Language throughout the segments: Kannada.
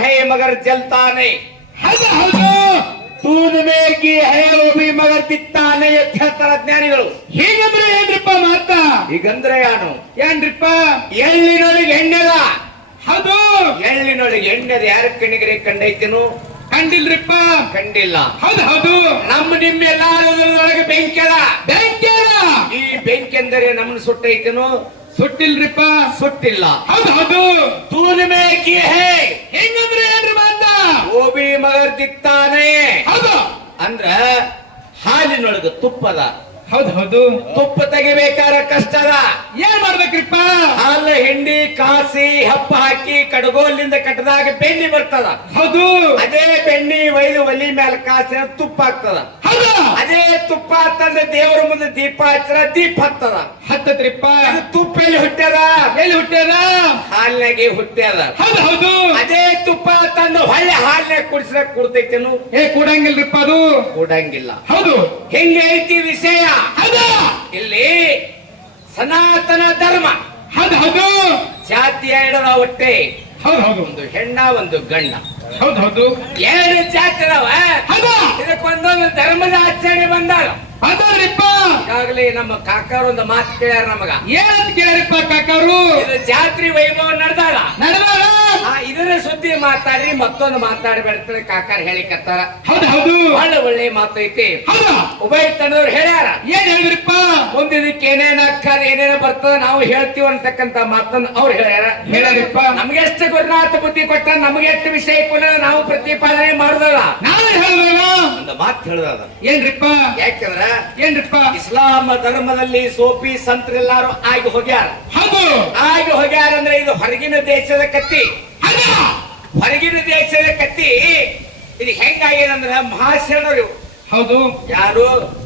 पेट में अंगार है मगर जलता नहीं ಹೌದು ಹೌದು दूध में घी है वो भी मगर दिखता नहीं ಅಂತ ಹೇಳ್ತಾರ ಜ್ಞಾನಿಗಳು ಹೀಗಂದ್ರೆ ಏನ್ರಿಪ್ಪ ಮಾತ ಈಗಂದ್ರೆ ಯಾನು ಏನ್ರಿಪ್ಪ ಎಳ್ಳಿನೊಳಗೆ ಎಣ್ಣೆದ ಹೌದು ಎಳ್ಳಿನೊಳಗೆ ಎಣ್ಣೆದ ಯಾರ ಕಣ್ಣಿಗೆ ಕಂಡೈತೇನು ಕಂಡಿಲ್ರಿಪ್ಪ ಕಂಡಿಲ್ಲ ಹೌದು ಹೌದು ನಮ್ಮ ನಿಮ್ಮ ಎಲ್ಲಾರೊಳಗೆ ಬೆಂಕಿ ಅದ ಬೆಂಕಿಯಲ್ಲ ಈ ಬೆಂಕಿ ಎಂದರೆ ನಮ್ಮನ್ನು ಸುಟ್ಟೈತೇನು ಸುಟ್ಟಿಲ್ರಿಪ್ಪ? ಸುಟ್ಟಿಲ್ಲ. ಹೌದು ತೂಲಿಮೆ ಕಿ ಹೇ. ಹೆಂಗಂದ್ರೆ ಏನ್ರಿ ಮಾತ? ಓಬಿ ಮಗರ್ ದಿಕ್ತಾನೆ ಹೌದು. ಅಂದ್ರ ಹಾಲಿನೊಳಗ ತುಪ್ಪದ ಹೌದು ಹೌದು. ತುಪ್ಪ ತೆಗಿಬೇಕಾರ ಕಷ್ಟದ. ಏನ್ ಮಾಡ್ಬೇಕ್ರಿಪ್ಪ? ಹಾಲ ಹಿಂಡಿ ಕಾಸಿ ಹಪ್ಪ ಹಾಕಿ ಕಡಗೋಲಿಂದ ಕಟ್ಟದಾಗ ಬೆಣ್ಣಿ ಬರ್ತದ. ಹೌದು. ಅದೇ ಬೆಣ್ಣಿ ಒಯ್ದು ಒಲಿ ಮೇಲೆ ಕಾಸಿ ತುಪ್ಪ ಆಗ್ತದ. ಹೌದು. ಅದೇ ತುಪ್ಪ ಅಂತಂದ್ರೆ ದೇವರ ಮುಂದೆ ದೀಪ ಹಚ್ಚರ ದೀಪ ಹತ್ತದ. ಹತ್ತತ್ರಿಪ್ಪ. ತುಪ್ಪ ಎಲ್ಲಿ ಹುಟ್ಟ್ಯದ? ಎಲ್ಲಿ ಹುಟ್ಟ್ಯದ? ಹಾಲ್ನಾಗೆ ಹುಟ್ಟ್ಯದ. ಹೌದು ಹೌದು. ಅದೇ ಕೊಡ್ತೈತೇನು ಕುಡ್ತೈತೇನು? ಏ ಕೂಡಂಗಿಲ್ರಿಪ್ಪ ಅದು. ಕೂಡಂಗಿಲ್ಲ. ಹೌದು. ಹೆಂಗೆ ಐತಿ ವಿಷಯ? ಹೌದು. ಇಲ್ಲಿ ಸನಾತನ ಧರ್ಮ. ಹೌದು ಹೌದು. ಜಾತಿ ಎರಡದ ಒಟ್ಟೆ ಹೌದು ಹೌದು. ಒಂದು ಹೆಣ್ಣ ಒಂದು ಗಂಡ. ಹೌದು ಹೌದು. ಎರಡು ಜಾತಿ ಅದಾವ ಹೌದು. ಇದಕ್ಕೊಂದೊಂದು ಧರ್ಮದ ಆಚರಣೆ ಬಂದಾಳ ಅದರಿಪ್ಪ! ಈಗಾಗಲೇ ನಮ್ಮ ಕಾಕಾರ ಒಂದು ಮಾತು ಕೇಳ್ಯಾರ ನಮಗ. ಏನಂತ ಕೇಳಿಪ್ಪ ಕಾಕಾರು? ಇದು ಜಾತ್ರೆ ವೈಭವ ನಡೆದಾಗ. ನಡೆದಾಗ? ಇದರ ಸುದ್ದಿ ಮಾತಾಡ್ರಿ ಮತ್ತೊಂದು ಮಾತಾಡ್ಬೇಡ್ತಾರೆ ಕಾಕಾರ ಹೇಳಿಕತ್ತಾರ ಹೌದು ಹೌದು. ಒಳ್ಳೆ ಒಳ್ಳೆ ಮಾತೈತಿ. ಹೌದು? ಉಭಯ ತಂಡದವ್ರು ಹೇಳ್ಯಾರ. ಏನ್ ಹೇಳಿದ್ರಿಪ್ಪ? ಮುಂದಿದಕ್ಕೆ ಏನೇನ್ ಏನೇನೋ ಬರ್ತದ ನಾವು ಹೇಳ್ತೀವಿ ಅಂತಕ್ಕಂತ ಮಾತನ್ನ ಅವ್ರು ಹೇಳ್ಯಾರ. ಹೇಳ್ಯಾರಿಪ್ಪ. ನಮ್ಗೆ ಎಷ್ಟು ಗುರುನಾಥ ಬುದ್ಧಿ ಕೊಟ್ಟ ನಮ್ಗೆ ಎಷ್ಟು ವಿಷಯ ಕೊಡ ನಾವು ಪ್ರತಿಪಾದನೆ ಮಾಡುದಲ್ಲ. ನಾವು ಹೇಳಿದ್ರಲ್ಲ ಒಂದು ಮಾತು ಹೇಳುದ ಏನ್ರಿಪ್ಪ? ಯಾಕಂದ್ರ ಏನ್ರಿಪ್ಪ? ಇಸ್ಲಾಂ ಧರ್ಮದಲ್ಲಿ ಸೋಫಿ ಸಂತರೆಲ್ಲಾರು ಆಗಿ ಹೋಗ್ಯಾರ. ಹೌದು. ಆಗಿ ಹೋಗ್ಯಾರ ಅಂದ್ರೆ ಇದು ಹೊರಗಿನ ದೇಶದ ಕತ್ತಿ. ಹೊರಗಿನ ದೇಶದ ಕತ್ತಿ. ಇದು ಹೆಂಗಾಗ್ಯದಂದ್ರ ಮಹಾಶರಣರು ಮಹಾಶರಣರು ಹೌದು. ಯಾರು?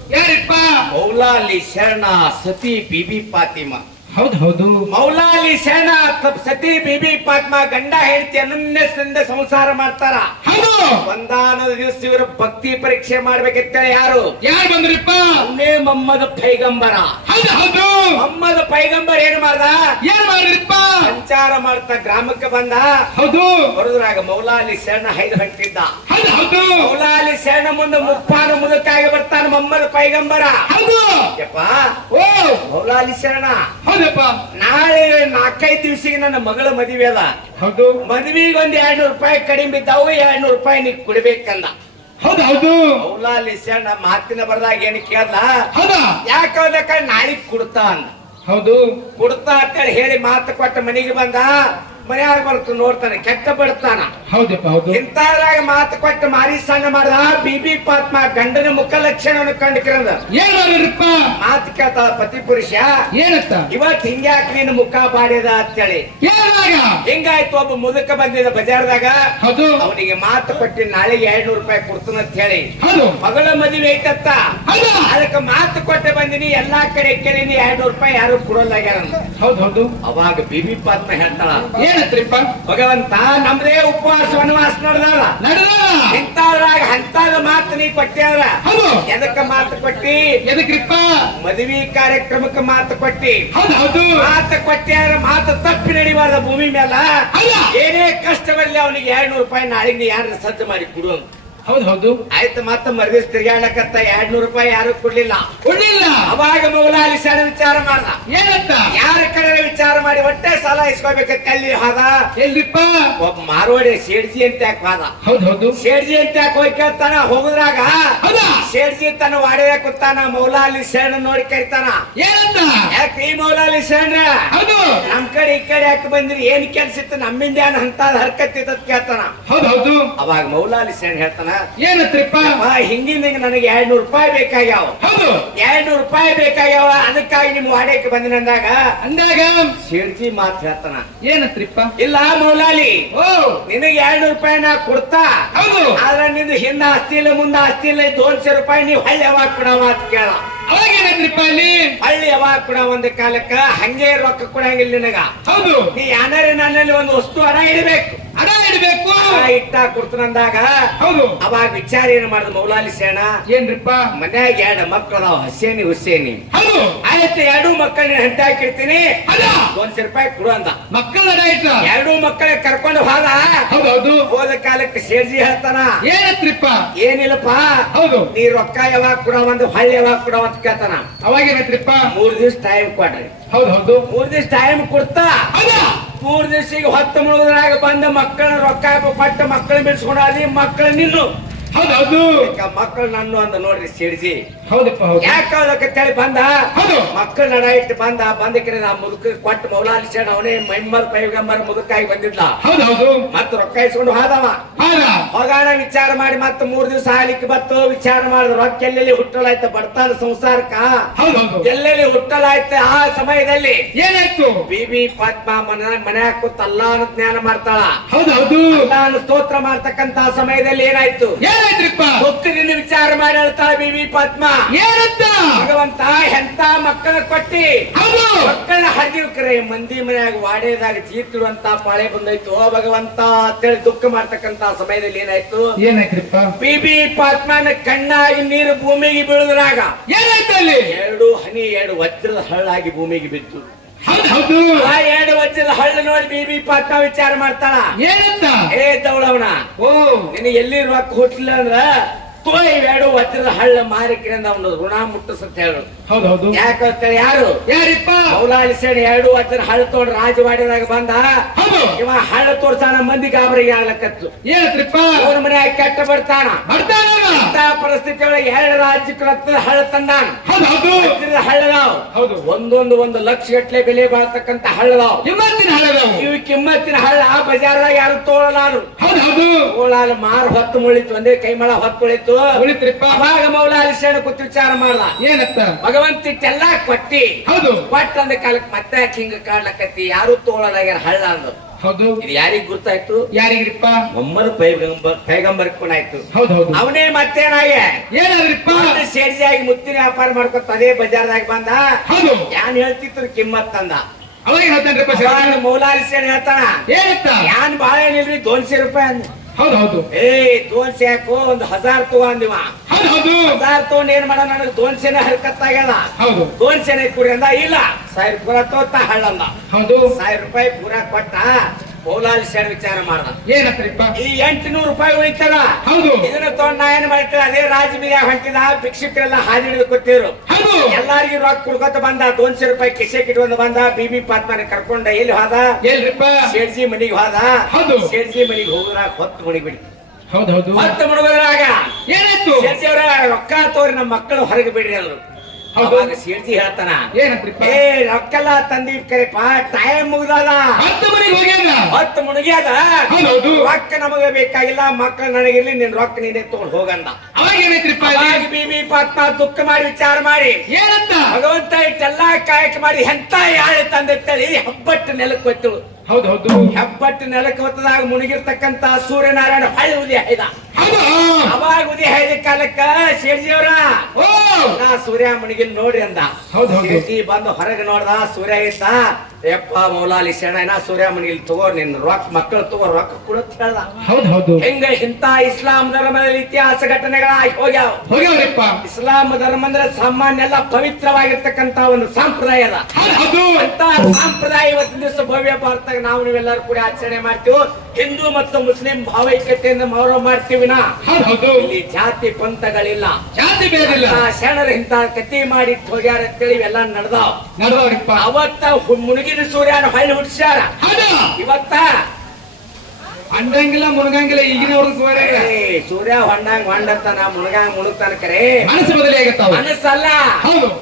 ಯಾರಿಪ್ಪ? ಮೌಲಾಲಿ ಶರಣ ಸತಿ ಬಿಬಿ ಫಾತಿಮಾ. ಹೌದು ಹೌದು. ಮೌಲಾಲಿ ಶರಣ ಸತಿ ಬಿಬಿ ಪಾತ್ಮ ಗಂಡ ಹೆಂಡತಿ ಸಂದ ಸಂಸಾರ ಮಾಡ್ತಾರ. ಹೌದು. ಒಂದಾನದ ದಿವಸ ಇವರು ಭಕ್ತಿ ಪರೀಕ್ಷೆ ಮಾಡ್ಬೇಕಿರ್ತಾರೆ ಯಾರು? ಯಾರು ಬಂದ್ರಿಪ್ಪ? ಅನ್ನೇ ಮಮ್ಮದ ಪೈಗಂಬರ. ಹೌದು ಹೌದು. ಮಮ್ಮದ ಪೈಗಂಬರ್ ಏನ್ ಮಾಡ್ದ? ಏನ್ ಮಾಡಿದ್ರಿಪ್ಪ ಸಂಚಾರ ಮಾಡ್ತಾ ಗ್ರಾಮಕ್ಕೆ ಬಂದ? ಹೌದು. ಬರುದ್ರಾಗ ಮೌಲಾಲಿ ಶರಣ ಹೈದು ಹಂಟಿದ್ದ. ಹೌದು ಮೌಲಾಲಿ ಶರಣ ಮುಂದೆ ಮುಪ್ಪಾನ ಮುದುಕಾಗಿ ಬರ್ತಾನ ಮಮ್ಮದ ಪೈಗಂಬರ. ಹೌದು. ಯಪ್ಪ ಓ. ಮೌಲಾಲಿ ಶರಣ. ಹೌದಪ್ಪ. ನಾಳೆ ನಾಲ್ಕೈದು ದಿವಸಿಗೆ ನನ್ನ ಮಗಳ ಮದುವೆ ಅದ. ಹೌದು. ಮದುವೆಗೆ ಒಂದ್ ಎರಡ್ನೂರು ರೂಪಾಯಿ ಕಡಿಮೆ ಬಿದ್ದಾವು ಎರಡ್ನೂರು ರೂಪಾಯಿ ನೀ ಕೊಡ್ಬೇಕಂದ. ಹೌದು ಹೌದು. ಮೌಲಾಲಿ ಶರಣ ಮಾತಿನ ಬರ್ದಾಗ ಏನ್ ಕೇಳ್ದ? ಹೌದಾ? ಯಾಕೆ ನಾಳೆ ಕೊಡ್ತಾ ಅಂದ ಹೌದು. ಕೊಡ್ತಾ ಅಂತೇಳಿ ಹೇಳಿ ಮಾತು ಕೊಟ್ಟ ಮನೆಗೆ ಬಂದ. ಮನ್ಯಾಗ ಬರ್ತು ನೋಡ್ತಾನೆ ಕೆಟ್ಟ ಬಿಡ್ತಾನ. ಹೌದಪ್ಪ ಹೌದು. ಇಂಥದ್ರಾಗ ಮಾತು ಕೊಟ್ಟು ಮಾರಿ ಸಣ್ಣ ಮಾಡ್ದ ಬಿಬಿ ಪಾತ್ಮ ಗಂಡನ ಮುಖ ಲಕ್ಷಣವನ್ನು ಕಂಡುಕಿರಂದ ಏನ್ ಮಾಡಿದ್ರಿಪ್ಪ ಮಾತು ಕೇಳ್ತಾಳ ಪತಿ ಪುರುಷ ಏನತ್ತ ಇವತ್ ಹಿಂಗ್ಯಾಕ್ ನಿನ್ನ ಮುಖ ಬಾಡಿದ ಅಂತೇಳಿ. ಹಿಂಗಾಯ್ತು ಒಬ್ಬ ಮುದುಕ ಬಂದಿದ ಬಜಾರ್ದಾಗ. ಹೌದು. ಅವನಿಗೆ ಮಾತು ಕೊಟ್ಟಿ ನಾಳೆಗೆ ಎರಡ್ನೂರು ರೂಪಾಯಿ ಕೊಡ್ತಾನ ಅಂತ ಹೇಳಿ ಮಗಳ ಮದುವೆ ಐತತ್ತ. ಅದಕ್ಕೆ ಮಾತು ಕೊಟ್ಟೆ ಬಂದಿನಿ ಎಲ್ಲಾ ಕಡೆ ಕೇಳಿನಿ ಎರಡ್ನೂರು ರೂಪಾಯಿ ಯಾರು ಕೊಡೋದಾಗ್ಯಾರ ಹೌದು ಹೌದು. ಅವಾಗ ಬಿಬಿ ಪಾತ್ಮ ಹೇಳ್ತಾಳ ಏನತ್ರಿಪ್ಪ? ಭಗವಂತ ನಮ್ದೇ ಉಪವಾಸ ವನವಾಸ ನಡೆದಾರ ನಡೆದ ಇಂತಾದ್ರಾಗ ಅಂತದ ಮಾತು ನೀ ಕೊಟ್ಟ್ಯಾರ ಹೌದು. ಎದಕ್ಕ ಮಾತು ಕೊಟ್ಟಿ ಎದಕ್ರಿಪ್ಪ? ಮದುವೆ ಕಾರ್ಯಕ್ರಮಕ್ಕೆ ಮಾತು ಕೊಟ್ಟಿ ಹೌದು ಮಾತು ಕೊಟ್ಟ್ಯಾರ ಮಾತು ತಪ್ಪಿ ನಡಿಬಾರ್ದ ಭೂಮಿ ಮೇಲ ಏನೇ ಕಷ್ಟವಲ್ಲಿ ಅವನಿಗೆ ಎರಡ್ನೂರು ರೂಪಾಯಿ ನಾಳೆಗೆ ಯಾರನ್ನ ಸಜ್ಜು ಮಾಡಿ ಕೊಡು ಅಂತ. ಹೌದು ಹೌದು. ಆಯ್ತು ಮತ್ತೆ ಮರದಿಸ್ ತಿರ್ಗಾಡಕತ್ತ ಎರಡ್ನೂರು ರೂಪಾಯಿ ಯಾರು ಕೊಡ್ಲಿಲ್ಲ. ಕೊಡ್ಲಿಲ್ಲ. ಅವಾಗ ಮೌಲಾಲಿ ಸಾಲ ವಿಚಾರ ಮಾಡ್ದ. ಏನಂತ? ಯಾರ ಕಡೆ ವಿಚಾರ ಮಾಡಿ ಒಟ್ಟೆ ಸಾಲ ಇಸ್ಕೋಬೇಕಂತ ಅಲ್ಲಿ ಹಾದ? ಎಲ್ಲಿಪ್ಪ? ಒಬ್ಬ ಮಾರೋಡಿ ಶೇಡ್ಜಿ ಅಂತ ಯಾಕೆ ಹೋದ? ಹೌದು ಹೌದು. ಶೇಡ್ಜಿ ಅಂತ ಯಾಕೆ ಹೋಗಿ ಕೇಳ್ತಾನ? ಹೋಗುದ್ರಾಗ? ಹೌದಾ? ಸೇಡ್ಜಿ ತನ್ನ ವಾಡವೆ ಕೂತಾನ ಮೌಲಾಲಿ ಶರಣ ನೋಡಿ ಕರಿತಾನ. ಏನಂತ? ಯಾಕೆ ಈ ಮೌಲಾಲಿ ಶರಣ? ಹೌದು. ನಮ್ ಕಡೆ ಈ ಕಡೆ ಯಾಕೆ ಬಂದ್ರಿ? ಏನ್ ಕೆಲ್ಸ ಇತ್ತು? ನಮ್ಮಿಂದ ಏನ್ ಅಂತ ಹರ್ಕತ್ ಇದ್ದ ಕೇಳ್ತಾನ. ಹೌದು ಹೌದು. ಅವಾಗ ಮೌಲಾಲಿ ಶರಣ ಹೇಳ್ತಾನ ಏನತ್ರಿಪ್ಪ? ತ್ರಿಪ್ಪ ಹಿಂಗಿಂದ ಹಿಂಗ ನನಗೆ ಎರಡ್ನೂರು ರೂಪಾಯಿ ಬೇಕಾಗ್ಯಾವ. ಹೌದು. ಎರಡ್ನೂರು ರೂಪಾಯಿ ಬೇಕಾಗ್ಯಾವ ಅದಕ್ಕಾಗಿ ನಿಮ್ ವಾಡಕ್ಕೆ ಬಂದಿನ ಅಂದಾಗ ಅಂದಾಗ? ಸೇಡ್ಜಿ ಮಾತು ಹೇಳ್ತಾನ. ಏನತ್ರಿಪ್ಪ? ಇಲ್ಲ ಮೌಲಾಲಿ ಓ. ನಿನಗೆ ಎರಡ್ನೂರು ರೂಪಾಯಿ ನಾ ಕೊಡ್ತಾ? ಹೌದು. ಆದ್ರೆ ನಿಂದು ಹಿಂದ ಆಸ್ತಿ ಇಲ್ಲ ಮುಂದ ಆಸ್ತಿ ಇಲ್ಲ ದೋನ್ಸೆ ರೂಪಾಯಿ ನೀವು ಹಳ್ಳಿ ಯಾವಾಗ ಕೊಡವ ಅಂತ ಕೇಳ. ಅವಾಗ ಏನಂದ್ರಿಪ್ಪ ಅಲ್ಲಿ ಹಳ್ಳಿ ಯಾವಾಗ ಕೂಡ ಒಂದ್ ಕಾಲಕ್ಕ ಹಂಗೆ ರೊಕ್ಕ ಕೊಡಂಗಿಲ್ಲ ನಿನಗ. ಹೌದು. ನೀ ಯಾನಾರೆ ನನ್ನಲ್ಲಿ ಒಂದು ವಸ್ತು ಹಣ ಇಡಬೇಕು. ಹಣ ಇಡಬೇಕು? ಇಟ್ಟ ಕೊಡ್ತಾನಂದಾಗ ಹೌದು. ಅವಾಗ ವಿಚಾರ ಏನ್ ಮಾಡಿದ ಮೌಲಾಲಿ ಸೇಣ ಏನ್ರಿಪ್ಪ? ಮನ್ಯಾಗ ಎರಡ ಮಕ್ಕಳು ಅದಾವ ಹಸೇನಿ ಹುಸೇನಿ. ಹೌದು. ಆಯ್ತು ಎರಡು ಮಕ್ಕಳನ್ನ ಹಂತ ಹಾಕಿರ್ತೀನಿ. ಒಂದ್ ರೂಪಾಯಿ ಕೊಡು ಅಂದ. ಮಕ್ಕಳ ಇಟ್ಟ ಎರಡು ಮಕ್ಕಳ ಕರ್ಕೊಂಡು ಹೋದ? ಹೌದು ಹೌದು. ಹೋದ ಕಾಲಕ್ಕೆ ಸೇರ್ಜಿ ಹೇಳ್ತಾನ. ಏನತ್ರಿಪ್ಪ? ಏನಿಲ್ಲಪ್ಪ. ಹೌದು. ನೀ ರೊಕ್ಕ ಯಾವಾಗ ಕೂಡ ಒಂದು ಹಳ್ಳಿ ಯಾವಾಗ ಕೊಡ ಅಂತ ಕೇಳ್ತಾನ. ಅವಾಗ ಏನತ್ರಿಪ್ಪ ಮೂರ್ ದಿವ್ಸ ಟೈಮ್ ಕೊಡ್ರಿ. ಹೌದು ಹೌದು. ಮೂರ್ ದಿವ್ಸ ಟೈಮ್ ಕೊಡ್ತಾ. ಮೂರ್ ಈಗ ಹೊತ್ತು ಮುಳುಗದ್ರಾಗ ಬಂದ ಮಕ್ಕಳ ರೊಕ್ಕ ಪಟ್ಟ ಮಕ್ಕಳ ಬಿಡ್ಸ್ಕೊಂಡು ಅದಿ ಮಕ್ಕಳು ನಿಲ್ಲು. ಹೌದು ಹೌದು. ಮಕ್ಕಳು ನನ್ನ ಅಂತ ನೋಡ್ರಿ ಸಿಡ್ಸಿ. ಹೌದಪ್ಪ ಹೌದು. ಯಾಕ ಹೇಳಿ ಬಂದ? ಹೌದು. ಮಕ್ಕಳ ನಡ ಇಟ್ಟು ಬಂದ ಬಂದಕ್ಕೆ ನಾ ಮುದುಕ ಕೊಟ್ಟು ಮೌಲಾಲಿ ಅವನೇ ಮೈಂಬರ್ ಪೈಗಂಬರ್ ಮುದುಕಾಗಿ ಬಂದಿದ್ಲ. ಹೌದು ಹೌದು. ಮತ್ತ ರೊಕ್ಕ ಇಸ್ಕೊಂಡು ಹೋದವ. ಹೋಗೋಣ ವಿಚಾರ ಮಾಡಿ ಮತ್ತ ಮೂರ್ ದಿವಸ ಆಗ್ಲಿಕ್ಕೆ ಬತ್ತು. ವಿಚಾರ ಮಾಡಿದ್ರು ರೊಕ್ಕ ಎಲ್ಲೆಲ್ಲಿ ಹುಟ್ಟಲಾಯ್ತ? ಬಡತಾನ ಸಂಸಾರಕ್ಕ? ಎಲ್ಲೆಲ್ಲಿ ಹುಟ್ಟಲಾಯ್ತ ಆ ಸಮಯದಲ್ಲಿ? ಏನಾಯ್ತು? ಬಿಬಿ ಪದ್ಮ ಮನ ಮನ್ಯಾಗ ಕೂತ್ ಅಲ್ಲಾನ ಜ್ಞಾನ ಮಾಡ್ತಾಳ. ಹೌದೌದು ಹೌದು. ಅಲ್ಲಾನ ಸ್ತೋತ್ರ ಮಾಡ್ತಕ್ಕಂತ ಸಮಯದಲ್ಲಿ ಏನಾಯ್ತು? ಏನಾಯ್ತು ಭಕ್ತರಿಂದ ವಿಚಾರ ಮಾಡಿ ಹೇಳ್ತಾಳ ಬಿಬಿ ಪದ್ಮ. ಏನಂತ? ಭಗವಂತ ಎಂತ ಮಕ್ಕಳ ಕೊಟ್ಟಿ? ಮಕ್ಕಳ ಹರಿದಿವ್ಕರೆ ಮಂದಿ ಮನೆಯಾಗ ವಾಡೇದಾಗ ಜೀತಿಡುವಂತ ಪಾಳೆ ಬಂದೈತು ಓ ಭಗವಂತ ಅಂತೇಳಿ ದುಃಖ ಮಾಡ್ತಕ್ಕಂತ ಸಮಯದಲ್ಲಿ ಏನಾಯ್ತು? ಏನಾಯ್ತ್ರಿಪ್ಪ? ಬಿಬಿ ಪಾತ್ಮನ ಕಣ್ಣಾಗಿ ನೀರು ಭೂಮಿಗೆ ಬೀಳುದ್ರಾಗ ಏನಾಯ್ತು ಅಲ್ಲಿ? ಎರಡು ಹನಿ ಎರಡು ವಜ್ರದ ಹಳ್ಳಾಗಿ ಭೂಮಿಗೆ ಬಿತ್ತು ಹೌದು ಹೌದು. ಆ ಎರಡು ವಜ್ರದ ಹಳ್ಳ ನೋಡಿ ಬಿಬಿ ಪಾತ್ಮ ವಿಚಾರ ಮಾಡ್ತಾಳ. ಏನಂತ? ಏ ತವಳವಣ ಓ. ನಿನಗೆ ಎಲ್ಲಿ ರೊಕ್ಕ ಹುಟ್ಲಿಲ್ಲ ಅಂದ್ರ ತೋ ಎರಡು ವಜ್ರದ ಹಳ್ಳ ಮಾರಿಕ್ರಿಂದ ಅವನು ಋಣ ಮುಟ್ಟಿಸ್ ಅಂತ ಹೌದು ಹೌದು. ಯಾಕಂತೇಳಿ ಯಾರು? ಯಾರಿಪ್ಪ? ಮೌಲಾಲಿ ಸೇರಿ ಎರಡು ವಜ್ರ ಹಳ್ಳ ತೋಡ್ ರಾಜವಾಡಿದಾಗ ಬಂದ. ಇವ ಹಳ್ಳ ತೋರ್ಸಾನ ಮಂದಿ ಗಾಬರಿಗೆ ಆಗ್ಲಕತ್ತು. ಏನತ್ರಿಪ್ಪ? ಅವ್ರ ಮನೆ ಕೆಟ್ಟ ಬರ್ತಾನ. ಬರ್ತಾನ ಅಂತ ಪರಿಸ್ಥಿತಿ ಒಳಗೆ ಎರಡು ರಾಜ್ಯಕ್ಕೆ ಹಳ್ಳ ತಂದಾನ. ಹೌದು ಹಳ್ಳದಾವ್ ಹೌದು. ಒಂದೊಂದು ಒಂದು ಲಕ್ಷ ಗಟ್ಲೆ ಬೆಲೆ ಬಾಳ್ತಕ್ಕಂತ ಹಳ್ಳದಾವ್ ಇವು ಕಿಮ್ಮತ್ತಿನ ಹಳ್ಳ ಆ ಬಜಾರ್ದಾಗ ಯಾರು ತೋಳಲಾರು ಹೌದು ಹೌದು. ತೋಳಾಲ ಮಾರು ಹೊತ್ತು ಮುಳಿತು ಒಂದೇ ಕೈಮಳ ಹೊತ್ತು ಮುಳಿತು. ಉಳಿತ್ರಿಪ್ಪ ಅವಾಗ ಮೌಲಾಲಿ ಕೂತ್ ವಿಚಾರ ಮಾಡ್ದ. ಏನತ್ತ? ಭಗವಂತ ಇಟ್ಟೆಲ್ಲ ಕೊಟ್ಟಿ. ಹೌದು. ಕೊಟ್ಟ ಅಂದ ಕಾಲಕ್ಕೆ ಮತ್ತೆ ಹಿಂಗ ಕಾಡ್ಲಕತ್ತಿ ಯಾರು ತೋಳಲಾಗ್ಯಾರ ಹಳ್ಳ ಅಂದು ಹೌದು. ಇದು ಯಾರಿಗ್ ಗೊತ್ತಾಯ್ತು ಯಾರಿಗ್ರಿಪ್ಪ? ಮೊಮ್ಮರ ಪೈಗಂಬರ್ ಪೈಗಂಬರ್ ಆಯ್ತು ಹೌದು ಹೌದು. ಅವನೇ ಮತ್ತೇನಾಗೆ? ಏನಾದ್ರಿಪ್ಪ? ಸೇರಿಯಾಗಿ ಮುತ್ತಿನ ವ್ಯಾಪಾರ ಮಾಡ್ಕೊತ ಅದೇ ಬಜಾರ್ದಾಗ ಬಂದ. ಹೌದು. ಯಾನ್ ಹೇಳ್ತಿತ್ತು ಕಿಮ್ಮತ್ ಅಂದ. ಅವಾಗ ಹೇಳ್ತಾನ್ರಿಪ್ಪ ಅವಾಗ ಮೌಲಾಲಿ ಸೇಣ ಹೇಳ್ತಾನ. ಏನಂತ? ಯಾನ್ ಬಾಳ ಏನಿಲ್ರಿ ದೋನ್ಸಿ ರೂಪಾಯಿ ಅಂದ ಹೌದು ಹೌದು. ಏ ದೋನ್ಸಿ ಹಾಕೋ ಒಂದ್ ಹಜಾರ್ ತಗೊಂಡಿವ ಹೌದು ಹೌದು. ಹಜಾರ್ ತಗೊಂಡ್ ಏನ್ ಮಾಡ ನನಗೆ ದೋನ್ಸೆನ ಹರ್ಕತ್ತಾಗ್ಯದ. ಹೌದು. ದೋನ್ಸೆನೆ ಕುಡಿ ಅಂದ ಇಲ್ಲ. ಸಾವಿರ ಪೂರ ತೋತ ಹಳ್ಳಂದ ಹೌದು. ಸಾವಿರ ರೂಪಾಯಿ ಪೂರ ಕೊಟ್ಟ. ಮೌಲಾಲಿ ಸೇರ್ ವಿಚಾರ ಮಾಡ್ದ. ಏನತ್ರಿಪ್ಪ? ಈ ಎಂಟುನೂರು ರೂಪಾಯಿ ಉಳಿತಲ್ಲ? ಹೌದು. ಇದನ್ನ ತಗೊಂಡ್ ನಾ ಏನ್ ಮಾಡ್ತೀರ ಅದೇ ರಾಜಬೀದಿಯಾಗ ಹೊಂಟಿದ ಭಿಕ್ಷಕರೆಲ್ಲ ಹಾದಿ ಹಿಡಿದು ಕೊಟ್ಟಿದ್ರು ಎಲ್ಲಾರಿಗೂ ರೊಕ್ಕ ಕುಡ್ಕೊತ ಬಂದ ದೋನ್ಸೆ ರೂಪಾಯಿ ಕಿಸೆ ಕಿಟ್ಕೊಂಡು ಬಂದ ಬಿಬಿ ಪಾತ್ಮನ ಕರ್ಕೊಂಡ ಎಲ್ಲಿ ಹೋದ? ಎಲ್ರಿಪ್ಪ? ಶೇರ್ಜಿ ಮನಿಗೆ ಹೋದ. ಶೇರ್ಜಿ ಮನಿಗೆ ಹೋಗುದ್ರಾಗ ಹೊತ್ತು ಮುಡಿಬಿಡಿ ಬಿಡಿ ಹೌದು ಹೌದು. ಹೊತ್ತು ಮುಳುಗುದ್ರಾಗ ಏನಾಯ್ತು? ಶೇರ್ಜಿ ಅವರ ರೊಕ್ಕ ತೋರಿ ನಮ್ಮ ಮಕ್ಕಳು ಹೊರಗೆ ಬಿಡ್ರಿ ಹೌದು. ಅವಾಗ ಹೇಳ್ತಾನ ಏನತ್ರಿಪ್ಪ? ಏ ರೊಕ್ಕೆಲ್ಲ ಟೈಮ್ ಮುಗ್ದದ. ಹತ್ತು ಮನೆಗೆ ಹೋಗ್ಯಾನ? ಹೊತ್ತು ಮುಳುಗ್ಯಾದ ಹೌದು ಹೌದು ರೊಕ್ಕ ನಮಗೆ ಬೇಕಾಗಿಲ್ಲ ಮಕ್ಕಳು ನನಗಿರ್ಲಿ ನಿನ್ ರೊಕ್ಕ ನೀನೆ ತಗೊಂಡ್ ಹೋಗಂದ. ಅವಾಗ ಏನೈತ್ರಿಪ್ಪ ಅವಾಗ ಅಲ್ಲಿ ಬಿಬಿ ಪಾತ್ಮ ದುಃಖ ಮಾಡಿ ವಿಚಾರ ಮಾಡಿ. ಏನಂತ? ಭಗವಂತ ಇಟ್ಟೆಲ್ಲಾ ಕಾಯಕ ಮಾಡಿ ಎಂತ ಯಾಳೆ ತಂದೆ ತಳಿ ಹಬ್ಬಟ್ಟು ನೆಲಕ್ಕೆ ಒತ್ತಳು ಹೌದು ಹೌದು. ಹೆಬ್ಬಟ್ಟು ನೆಲಕ್ಕೆ ಹೊತ್ತದಾಗ ಮುಳುಗಿರ್ತಕ್ಕಂತ ಸೂರ್ಯನಾರಾಯಣ ಹಳ್ಳಿ ಉದಿ ಹೈದ. ಅವಾಗ ಉದಿ ಹೈದ ಕಾಲಕ್ಕ ಶೇರ್ಜಿಯವರ ಓ. ನಾ ಸೂರ್ಯ ಮುಳುಗಿಲ್ ನೋಡ್ರಿ ಅಂದ. ಹೌದು, ಬಂದು ಹೊರಗೆ ನೋಡ್ದ ಸೂರ್ಯ ಇದ್ದ ಯಪ್ಪ ಮೌಲಾಲಿ ಶರಣ ಸೂರ್ಯಮಣಿ ಇಲ್ಲಿ ತಗೋ ನಿನ್ ರೊಕ್ಕ ಮಕ್ಕಳು ತಗೋ ರೊಕ್ಕ ಕೊಡತ್ ಹೇಳ್ದ ಹೌದು ಹೌದು. ಹೆಂಗ ಇಂತ ಇಸ್ಲಾಂ ಧರ್ಮದಲ್ಲಿ ಇತಿಹಾಸ ಘಟನೆಗಳ ಹೋಗ್ಯಾವ? ಹೋಗ್ಯಾವ್ರಿಪ್ಪ. ಇಸ್ಲಾಂ ಧರ್ಮ ಅಂದ್ರೆ ಸಾಮಾನ್ಯ ಎಲ್ಲ ಪವಿತ್ರವಾಗಿರ್ತಕ್ಕಂತ ಒಂದು ಸಂಪ್ರದಾಯ ಅದ. ಅಂತ ಸಂಪ್ರದಾಯ ಇವತ್ತಿನ ದಿವಸ ಭವ್ಯ ಭಾರತದಾಗ ನಾವು ನೀವೆಲ್ಲರೂ ಕೂಡ ಆಚರಣೆ ಮಾಡ್ತೀವಿ. ಹಿಂದೂ ಮತ್ತು ಮುಸ್ಲಿಂ ಭಾವೈಕ್ಯತೆಯಿಂದ ಮೌರ ಮಾಡ್ತೀವಿ ನಾ. ಇಲ್ಲಿ ಜಾತಿ ಪಂಥಗಳಿಲ್ಲ. ಜಾತಿ ಬೇರೆದಿಲ್ಲ ಆ ಶರಣರು ಇಂತ ಕತಿ ಮಾಡಿ ಹೋಗ್ಯಾರ ಅಂತೇಳಿ ಇವೆಲ್ಲ ನಡೆದಾವ್. ಅವತ್ತ ಹು- ಮುಳುಗಿನ ಸೂರ್ಯನ ಹೊಳ್ಳಿ ಹುಟ್ಟಿಸ್ಯಾರ? ಇವತ್ತ? ಅಂಡಂಗಿಲ್ಲ ಮುನಗಂಗಿಲ್ಲ ಈಗಿನ ಸೂರ್ಯ ಹೊಂಡಂಗ್ ಹೊಂಡತನ ಮುನಗಂಗ್ ಮುಳುಗ್ತಾನ ಕರೆ. ಮನಸ್ಸು ಬದಲಿ ಮನಸ್ಸಲ್ಲ.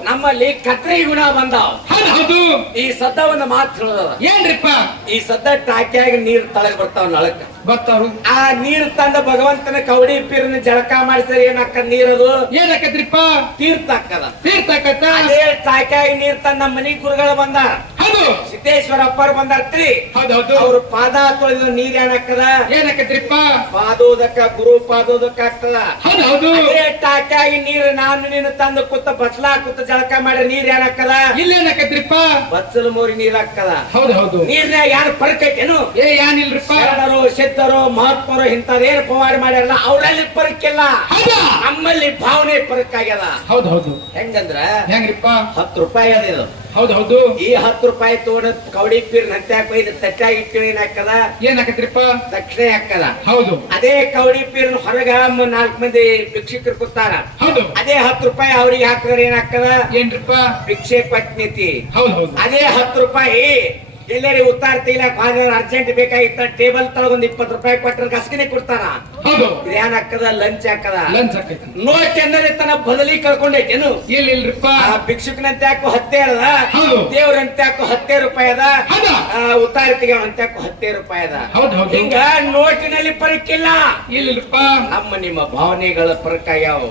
ನಮ್ಮಲ್ಲಿ ಕತ್ರಿ ಗುಣ ಬಂದಾವ್. ಹೌದು ಈ ಸದ್ದ ಒಂದು ಮಾತು ಏನ್ರಿಪ್ಪ? ಈ ಸದ್ದ ಟಾಕಿಯಾಗಿ ನೀರ್ ತಳಗ್ ಬರ್ತಾವ ನಳಕ. ಬರ್ತಾವ್ರು ಆ ನೀರ್ ತಂದ ಭಗವಂತನ ಕವಡಿ ಪೀರ್ನ ಜಳಕ ಮಾಡಿಸಿದ್ರೆ ಏನಾಕ ನೀರದು ಏನಕ್ಕತ್ರಿಪ್ಪ ತೀರ್ಥ ಹಾಕದ ತೀರ್ಥಕತ್ತ ಅದೇ ಟಾಕಿಯಾಗಿ ನೀರ್ ತಂದ ನಮ್ಮ ಮನಿ ಗುರುಗಳು ಬಂದಾರ. ಹೌದು. ಸಿದ್ದೇಶ್ವರ ಅಪ್ಪರ್ ಬಂದಾರ್ತ್ರಿ. ಹೌದೌದು. ಅವ್ರ ಪಾದ ತೊಳೆದು ನೀರ್ ಏನಕ್ಕದ ಏನಕ್ಕತ್ರಿಪ್ಪ ಪಾದೋದಕ್ಕ ಗುರು ಪಾದೋದಕ್ಕ ಆಗ್ತದ. ಹೌದು ಹೌದು ಅದೇ ಟಾಕಿಯಾಗಿ ನೀರು ನಾನು ನಿನ್ನ ತಂದು ಕೂತ ಬಸ್ಲಾ ಕುತ್ತ ಜಳಕ ಮಾಡಿ ನೀರ್ ಏನಕ್ಕದ ಇಲ್ಲೇನಕ್ಕತ್ರಿಪ್ಪ ಬಚ್ಚಲು ಮೋರಿ ನೀರ್ ಹಾಕದ ಹೌದು ಹೌದು ನೀರ್ನ್ಯಾಗ ಯಾರು ಪರಕೈತೇನು? ಏ ಏನಿಲ್ರಿಪ್ಪ ಶರಣರು ಸಿದ್ಧರು ಮಹಾತ್ಮರು ಇಂಥದೇನು ಪವಾಡ ಮಾಡ್ಯಾರಲ್ಲ ಅವರಲ್ಲಿ ಪರಕ್ಕಿಲ್ಲ ಹೌದಾ? ನಮ್ಮಲ್ಲಿ ಭಾವನೆ ಪರಕ್ಕಾಗ್ಯದ ಹೌದು ಹೌದು ಹೆಂಗಂದ್ರ? ಹೆಂಗ್ರಿಪ್ಪ? ಹತ್ತು ರೂಪಾಯಿ ಅದ ಇದು. ಹೌದು ಹೌದು. ಈ ಹತ್ತು ರೂಪಾಯಿ ತಗೊಂಡ ಕವಡಿ ಪೀರ್ ಹತ್ಯಾಕ ಬೈದ ತಟ್ಟಾಗಿ ಇಟ್ಟು ಏನ್ ಹಾಕದ? ಹಾಕತ್ರಿಪ್ಪ? ದಕ್ಷಿಣೆ ಹಾಕದ. ಹೌದು. ಅದೇ ಕವಡಿ ಪೀರ್ ಹೊರಗ ನಾಲ್ಕು ಮಂದಿ ಭಿಕ್ಷಕರು ಕೂತಾರ. ಹೌದು. ಅದೇ ಹತ್ತು ರೂಪಾಯಿ ಅವ್ರಿಗೆ ಹಾಕಿದ್ರೆ ಏನಾಗ್ತದ ಏನ್ರಿಪ್ಪ? ಭಿಕ್ಷೆ ಪಟ್ನಿತಿ. ಹೌದು. ಅದೇ ಹತ್ತು ರೂಪಾಯಿ ಎಲ್ಲರಿ ಉತ್ತಾರ ತೆಗಿಲಾಕ ಅರ್ಜೆಂಟ್ ಬೇಕಾಗಿತ್ತ ಟೇಬಲ್ ತಳಗ ಒಂದ್ ಇಪ್ಪತ್ತು ರೂಪಾಯಿ ಕೊಟ್ಟರೆ ಗಸ್ಕಿನೇ ಕೊಡ್ತಾರ? ಹೌದು. ಹಾಕದ ಲಂಚ್ ಹಾಕದ? ಲಂಚ್ ಹಾಕೈತಿ. ನೋಟ್ ಎಂದರೆ ತನ್ನ ಬದಲಿ ಕಳ್ಕೊಂಡೈತೇನು ಇಲ್ಲ ಇಲ್ರಿಪ್ಪ. ಭಿಕ್ಷುಕನಂತೆ ಹಾಕೋ ಹತ್ತೆ ಅದ. ದೇವ್ರಂತೆ ಯಾಕೋ ಹತ್ತೆ ರೂಪಾಯಿ ಅದ. ಉತ್ತಾರ ತೆಗಿಯೋಣಂತೆ ಯಾಕೋ ಹತ್ತೆ ರೂಪಾಯಿ ಅದ. ಹಿಂಗ ನೋಟಿನಲ್ಲಿ ಪರಕ್ಕಿಲ್ಲ ಇಲ್ರಿಪ್ಪ. ನಮ್ಮ ನಿಮ್ಮ ಭಾವನೆಗಳ ಪರಕ ಯಾವ?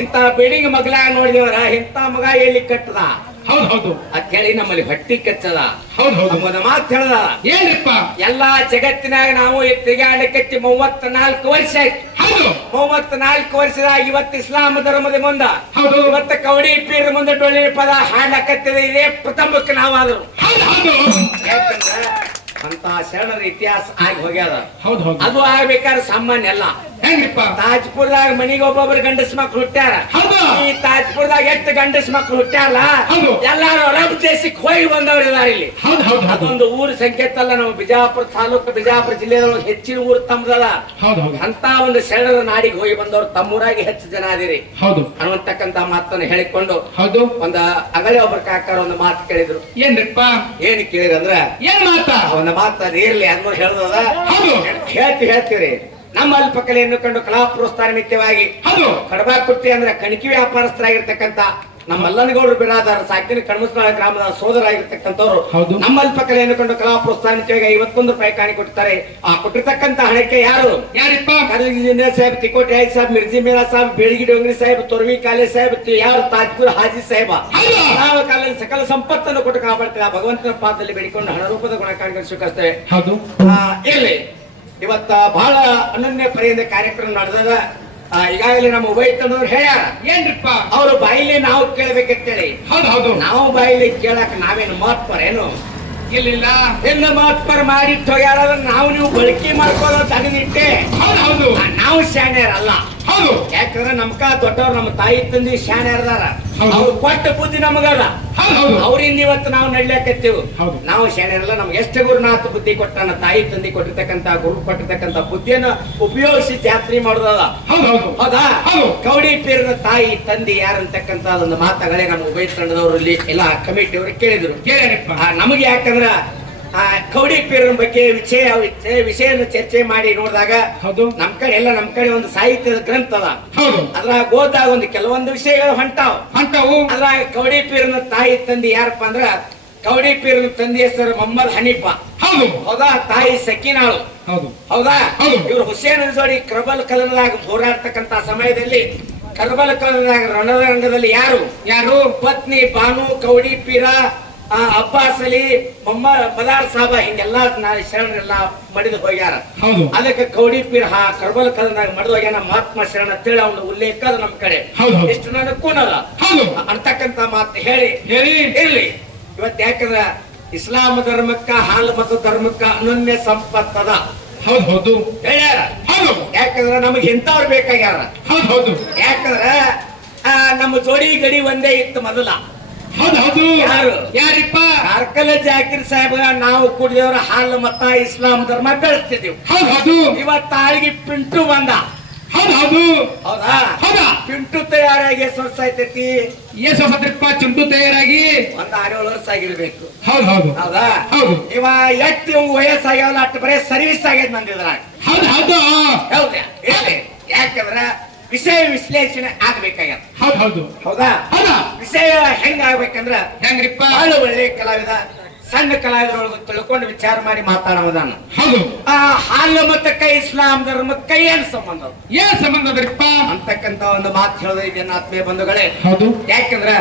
ಇಂತ ಬಿಲ್ಡಿಂಗ್ ಮಗ್ಲ ನೋಡಿದವರ ಇಂತ ಮಗ ಎಲ್ಲಿ ಕಟ್ಟದ? ಹೌದು ಹೇಳಿ ನಮ್ಮಲ್ಲಿ ಹೊಟ್ಟಿ ಕೆಚ್ಚದ. ಹೌದು ಹೌದು. ಮಾತು ಹೇಳದ. ಏನ್ರಿಪ್ಪ? ಎಲ್ಲಾ ಜಗತ್ತಿನಾಗ ನಾವು ತಿರುಗಾಡಕತ್ತಿ ಮೂವತ್ತ್ ನಾಲ್ಕು ವರ್ಷ ಆಯ್ತು. ಹೌದು. ಮೂವತ್ತ ನಾಲ್ಕು ವರ್ಷದಾಗ ಇವತ್ತು ಇಸ್ಲಾಂ ಧರ್ಮದ ಮುಂದ. ಹೌದು. ಇವತ್ತ ಕವಡಿ ಪೀರ್ ಮುಂದೆ ಡೊಳ್ಳಿನ ಪದ ಹಾಡಕತ್ತಿದೆ ಇದೇ ಪ್ರಥಮಕ್ಕೆ ನಾವಾದ್ರು. ಹೌದು ಹೌದು. ಯಾಕಂದ್ರ ಅಂತ ಶರಣರ ಇತಿಹಾಸ ಆಗಿ ಹೋಗ್ಯಾದ. ಹೌದು ಹೌದು. ಅದು ಆಗ್ಬೇಕಾದ್ರೆ ಸಾಮಾನ್ಯ ಅಲ್ಲ. ಹೆಂಗ್ರಿಪ್ಪ ತಾಜ್ಪುರದಾಗ ಮನಿಗೆ ಒಬ್ಬೊಬ್ರು ಗಂಡಸ್ ಮಕ್ಳು ಹುಟ್ಟ್ಯಾರ. ಈ ತಾಜ್ಪುರದಾಗ ಎಷ್ಟು ಗಂಡಸ್ ಮಕ್ಳು ಹುಟ್ಟ್ಯಾರಲ್ಲ? ಹೌದು. ಎಲ್ಲಾರು ಅರಬ್ ದೇಶಕ್ಕೆ ಹೋಗಿ ಬಂದವ್ರು ಇದಾರೆ ಇಲ್ಲಿ. ಅದೊಂದು ಊರು ಸಂಕೇತ ಅಲ್ಲ ನಮ್ಮ ಬಿಜಾಪುರ ತಾಲೂಕು ಬಿಜಾಪುರ ಜಿಲ್ಲೆದೊಳಗೆ ಹೆಚ್ಚಿನ ಊರು ತಮ್ಮದಲ್ಲ ಅಂತ ಒಂದು ಶರಣರ ನಾಡಿಗೆ ಹೋಗಿ ಬಂದವರು ತಮ್ಮೂರಾಗಿ ಹೆಚ್ಚು ಜನ ಆದಿರಿ ಹೌದು. ಅನ್ನುವಂತಕ್ಕಂತ ಮಾತನ್ನು ಹೇಳಿಕೊಂಡು ಹೌದು. ಒಂದ ಅಗಲೇ ಒಬ್ಬರ ಕಾಕಾರ ಒಂದು ಮಾತು ಕೇಳಿದ್ರು. ಏನ್ರಿಪ್ಪ? ಏನ್ ಕೇಳಿದ್ರಂದ್ರ ಏನ್ ಮಾತಾ? ಅವನ ಮಾತು ಅದು ಇರ್ಲಿ ಅನ್ನೋ ಹೇಳ್ದದ. ಹೇಳ್ತಿ ಹೇಳ್ತೀರಿ ನಮ್ಮ ಅಲ್ಪಕಲೆಯನ್ನು ಕಂಡು ಕಲಾ ಪ್ರೋತ್ಸಾಹ ನಿತ್ಯವಾಗಿ ಕಡಬಾ ಕಡಬ ಕುಟ್ಟಿ ಅಂದ್ರೆ ಕಣಕಿ ವ್ಯಾಪಾರಸ್ಥರಾಗಿರ್ತಕ್ಕಂಥ ನಮ್ಮ ಮಲ್ಲನಗೌಡರು ಬಿರಾದಾರ ಸಾಕಿನ ಕಣ್ಮಸ್ನಾಳ ಗ್ರಾಮದ ಸೋದರಾಗಿರ್ತಕ್ಕಂಥವ್ರು ಹೌದು. ನಮ್ಮ ಅಲ್ಪಕಲೆಯನ್ನು ಕಂಡು ಕಲಾ ಪ್ರೋತ್ಸಾಹ ನಿಮಿತ್ತವಾಗಿ ಐವತ್ತೊಂದು ರೂಪಾಯಿ ಕಾಣಿ ಕೊಡ್ತಾರೆ ಆ ಕೊಟ್ಟಿರ್ತಕ್ಕಂಥ ಹಣಕ್ಕೆ ಯಾರು? ಯಾರಿಪ್ಪ? ಸಾಹೇಬ್ ತಿಕೋಟಿ ಹಾಯ್ ಸಾಹೇಬ್ ಮಿರ್ಜಿ ಮೀರಾ ಸಾಹೇಬ್ ಬೇಳಗಿ ಡೋಂಗ್ರಿ ಸಾಹೇಬ್ ತೊರವಿ ಕಾಲೆ ಸಾಹೇಬ್ ಯಾರು ತಾಜ್ಪುರ್ ಹಾಜಿ ಸಾಹೇಬ. ಯಾವ ಕಾಲದಲ್ಲಿ ಸಕಲ ಸಂಪತ್ತನ್ನು ಕೊಟ್ಟು ಕಾಪಾಡ್ತೇವೆ ಆ ಭಗವಂತನ ಪಾದದಲ್ಲಿ ಬೇಡಿಕೊಂಡು ಹಣ ರೂಪದ ಗುಣ ಕಾಣಿಸ್ತೇವೆ ಸ್ವೀಕರಿಸ್ತೇವೆ ಹೌದು. ಆ, ಇರ್ಲಿ. ಇವತ್ತ ಬಹಳ ಅನನ್ಯ ಪರ್ಯಂತ ಕಾರ್ಯಕ್ರಮ ನಡೆದದ ಆ, ಈಗಾಗಲೇ ನಮ್ಮ ಉಭಯ ಹೇಳ್ಯಾರ. ಏನ್ರಿಪ್ಪ? ಅವ್ರ ಬಾಯಿಲಿ ನಾವು ಕೇಳ್ಬೇಕಂತೇಳಿ. ಹೌದು ಹೌದು. ನಾವು ಬಾಯಿಲಿ ಕೇಳಕ್ ನಾವೇನು ಮಹತ್ವರ ಏನು? ಇಲ್ಲಿಲ್ಲ. ಎಲ್ಲ ಮಹತ್ವರ ಮಾಡಿ ಹೋಗ್ಯಾರ ನಾವು ನೀವು ಬಳಕೆ ಮಾಡ್ಕೊಳ್ಳೋ ತಗದಿಟ್ಟೆ ಹೌದು ಹೌದು. ನಾವು ಶಾಣ್ಯರ ಅಲ್ಲ ಹೌದು. ಯಾಕಂದ್ರೆ ನಮ್ಕ ದೊಡ್ಡವ್ರು ನಮ್ಮ ತಾಯಿ ತಂದಿ ಶಾಣ್ಯರ ಅದಾರ ಹೌದು. ಅವ್ರು ಕೊಟ್ಟ ಬುದ್ಧಿ ನಮಗಲ್ಲ. ಅವ್ರಿಂದ ಇವತ್ತು ನಾವು ನಡ್ಲಾಕತ್ತೀವಿ ಹೌದು. ನಾವು ಶಾಣ್ಯರಲ್ಲ ನಮ್ಗೆ ಎಷ್ಟು ಗುರುನಾಥ ಬುದ್ಧಿ ಕೊಟ್ಟಾನ ತಾಯಿ ತಂದಿ ಕೊಟ್ಟಿರ್ತಕ್ಕಂತ ಗುರು ಕೊಟ್ಟಿರ್ತಕ್ಕಂತ ಬುದ್ಧಿಯನ್ನ ಉಪಯೋಗಿಸಿ ಜಾತ್ರಿ ಮಾಡೋದಲ್ಲ. ಹೌದು. ಕೌಡಿ ಪೀರ್ನ ತಾಯಿ ತಂದಿ ಯಾರಂತಕ್ಕಂತ ಒಂದು ಮಾತುಗಳೇ ನಮ್ಮ ಉಭಯ ತಂಡದವರಲ್ಲಿ ಎಲ್ಲ ಕಮಿಟಿಯವರು ಕೇಳಿದ್ರು. ನಮಗೆ ಯಾಕಂದ್ರ ಆ ಕೌಡಿ ಪೀರನ ಬಗ್ಗೆ ವಿಷಯ ವಿಷಯ- ವಿಷಯನ ಚರ್ಚೆ ಮಾಡಿ ನೋಡಿದಾಗ ಹೌದು. ನಮ್ ಕಡೆ ಎಲ್ಲ ನಮ್ ಕಡೆ ಒಂದು ಸಾಹಿತ್ಯದ ಗ್ರಂಥ ಅದ. ಹೌದು. ಅದ್ರಾಗ ಓದಾಗ ಒಂದು ಕೆಲವೊಂದು ವಿಷಯಗಳು ಹೊಂಟಾವ್. ಹೊಂಟಾವು. ಅದ್ರಾಗ ಕೌಡಿ ಪೀರನ ತಾಯಿ ತಂದೆ ಯಾರಪ್ಪ ಅಂದ್ರ ಕೌಡಿ ಪೀರನ ತಂದೆ ಹೆಸರು ಮೊಹಮ್ಮದ್ ಹನೀಫ. ಹೌದು. ಹೌದಾ? ತಾಯಿ ಸಕೀನಾಳು. ಹೌದು. ಹೌದಾ? ಹೌದು. ಇವ್ರು ಹುಸೇನ್ ಜೋಡಿ ಕ್ರಬಲ್ ಕಲನದಾಗ ಹೋರಾಡ್ತಕ್ಕಂತ ಸಮಯದಲ್ಲಿ ಕರ್ಬಲ್ ಕಲನದಾಗ ರಣರಂಗದಲ್ಲಿ ಯಾರು? ಯಾರು? ಪತ್ನಿ ಬಾನು ಕೌಡಿ ಪೀರ ಆ, ಅಬ್ಬಾಸ್ ಅಲಿ ಮದಾರ್ ಸಾಬ ಹಿಂಗೆಲ್ಲಾ ನಾ ಶರಣರೆಲ್ಲ ಮಡಿದು ಹೋಗ್ಯಾರ. ಅದಕ್ಕೆ ಕೌಡಿ ಹಾ ಕರ್ಬಲ್ ಕಲ್ನಾಗ ಮಡಿದು ಹೋಗ್ಯಾನ ಮಹಾತ್ಮ ಶರಣ ಅಂತೇಳಿ ಅವನ ಉಲ್ಲೇಖ ಅದ ನಮ್ ಕಡೆ. ಎಷ್ಟು ನನಗೆ ಕೂನಲ್ಲ ಹೌದು. ಅಂತಕ್ಕಂತ ಮಾತು ಹೇಳಿ. ಹೇಳಿ. ಇರ್ಲಿ. ಇವತ್ತು ಯಾಕಂದ್ರ ಇಸ್ಲಾಂ ಧರ್ಮಕ್ಕ ಹಾಲು ಮತ್ತು ಧರ್ಮಕ್ಕ ಅನನ್ಯ ಸಂಪತ್ತದ ಹೌದು ಹೌದು. ಹೇಳ್ಯಾರ. ಹೌದು. ಯಾಕಂದ್ರ ನಮಗೆ ಇಂಥವ್ರು ಬೇಕಾಗ್ಯಾರ. ಹೌದು ಹೌದು. ಯಾಕಂದ್ರ ಆ, ನಮ್ಮ ಜೋಡಿ ಗಡಿ ಒಂದೇ ಇತ್ತು ಮೊದಲ. ಹೌದು ಹೌದು. ಯಾರು? ಯಾರಿಪ್ಪ? ಕಾರ್ಕಲ ಜಾಕಿರ್ ಸಾಹೇಬ ನಾವು ಕುಡಿದವ್ರ ಹಾಲು ಮತ ಇಸ್ಲಾಂ ಧರ್ಮ ಬೆಳೆಸ್ತಿದ್ದೀವಿ. ಹೌದು ಹೌದು. ಇವತ್ತ ಆಳಿಗೆ ಪಿಂಟು ಬಂದ. ಹೌದು ಹೌದು. ಹೌದಾ? ಹೌದಾ? ಪಿಂಟು ತಯಾರಾಗಿ ಎಷ್ಟು ವರ್ಷ ಆಯ್ತೈತಿ ಎಷ್ಟು ಚುಂಟು ತಯಾರಾಗಿ. ಒಂದ್ ಆರೇಳು ವರ್ಷ ಆಗಿರ್ಬೇಕು. ಹೌದು ಹೌದು. ಹೌದಾ? ಹೌದು. ಇವ ಎಷ್ಟು ಇವ್ ವಯಸ್ಸಾಗ್ಯಾವಲ್ಲ ಅಷ್ಟು ಬರೇ ಸರ್ವಿಸ್ ಆಗ್ಯದ ನಂದಿದ್ರಾಗ ಹೌದು ಹೌದು. ಹೌದಾ ಯಾಕಂದ್ರ ವಿಷಯ ವಿಶ್ಲೇಷಣೆ ಆಗ್ಬೇಕಾಗ್ಯದ ಹೌದು ಹೌದು. ಹೌದಾ? ಹೌದಾ? ವಿಷಯ ಹೆಂಗ ಆಗ್ಬೇಕಂದ್ರ ಹೆಂಗ್ರಿಪ್ಪ? ಬಹಳ ಒಳ್ಳೆ ಕಲಾವಿದ ಸಣ್ಣ ಕಲಾವಿದರೊಳಗೆ ತಿಳ್ಕೊಂಡು ವಿಚಾರ ಮಾಡಿ ಮಾತಾಡೋದಾನ ಹೌದು. ಆ ಹಾಲು ಮತಕ್ಕ ಇಸ್ಲಾಂ ಧರ್ಮಕ್ಕ ಏನ್ ಸಂಬಂಧ ಏನ್ ಸಂಬಂಧ ಅದರಿಪ್ಪ ಅಂತಕ್ಕಂತ ಒಂದು ಮಾತು ಹೇಳೋದು ಇದನ್ನ ಆತ್ಮೀಯ ಬಂಧುಗಳೇ. ಹೌದು. ಯಾಕಂದ್ರ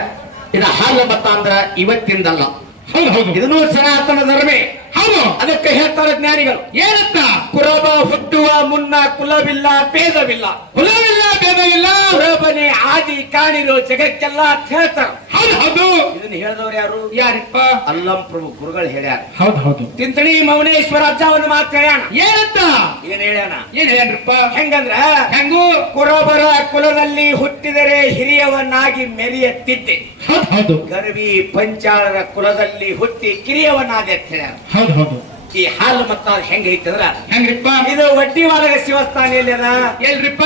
ಇದು ಹಾಲು ಮತ ಅಂದ್ರ ಇವತ್ತಿಂದಲ್ಲ. ಹೌದು ಹೌದು. ಇದನ್ನು ಸನಾತನ ಧರ್ಮೆ. ಹೌದು. ಅದಕ್ಕೆ ಹೇಳ್ತಾರೆ ಜ್ಞಾನಿಗಳು. ಏನಂತ ಕುರಬ ಹುಟ್ಟುವ ಮುನ್ನ ಕುಲವಿಲ್ಲ ಭೇದವಿಲ್ಲ. ಕುಲವಿಲ್ಲ ಭೇದವಿಲ್ಲ. ಕುರಬನೆ ಆದಿ ಕಾಣಿರೋ ಜಗಕ್ಕೆಲ್ಲ ಅಂತ ಹೇಳ್ತಾರ. ಹೌದು ಹೌದು. ಇದನ್ನ ಹೇಳಿದವ್ರು ಯಾರು? ಯಾರಿಪ್ಪ? ಅಲ್ಲಂ ಪ್ರಭು ಗುರುಗಳು ಹೇಳ್ಯಾರ. ಹೌದು ಹೌದು. ತಿಂತಣಿ ಮೌನೇಶ್ವರ ಅಜ್ಜ ಒಂದು ಮಾತು ಹೇಳ್ಯಾನ. ಏನಂತ? ಏನ್ ಹೇಳ್ಯಾನ? ಏನ್ ಹೇಳ್ರಪ್ಪ ಹೆಂಗಂದ್ರ? ಹೆಂಗು? ಕುರಬರ ಕುಲದಲ್ಲಿ ಹುಟ್ಟಿದರೆ ಹಿರಿಯವನ್ನಾಗಿ ಮೆರೆಯತ್ತಿದ್ದೆ. ಹೌದು ಗರ್ವಿ ಪಂಚಾಳರ ಕುಲದಲ್ಲಿ ಹುಟ್ಟಿ ಕಿರಿಯವನಾದ ಹೌದು ಹೌದು. ಈ ಹಾಲು ಮತ್ತ ಹೆಂಗೈತಂದ್ರ ಹೆಂಗ್ರಿಪ್ಪ? ಇದು ವಡ್ಡಿ ಒಳಗ ಶಿವಸ್ಥಾನ ಎಲ್ಲಿ ಅದ ಎಲ್ರಿಪ್ಪ?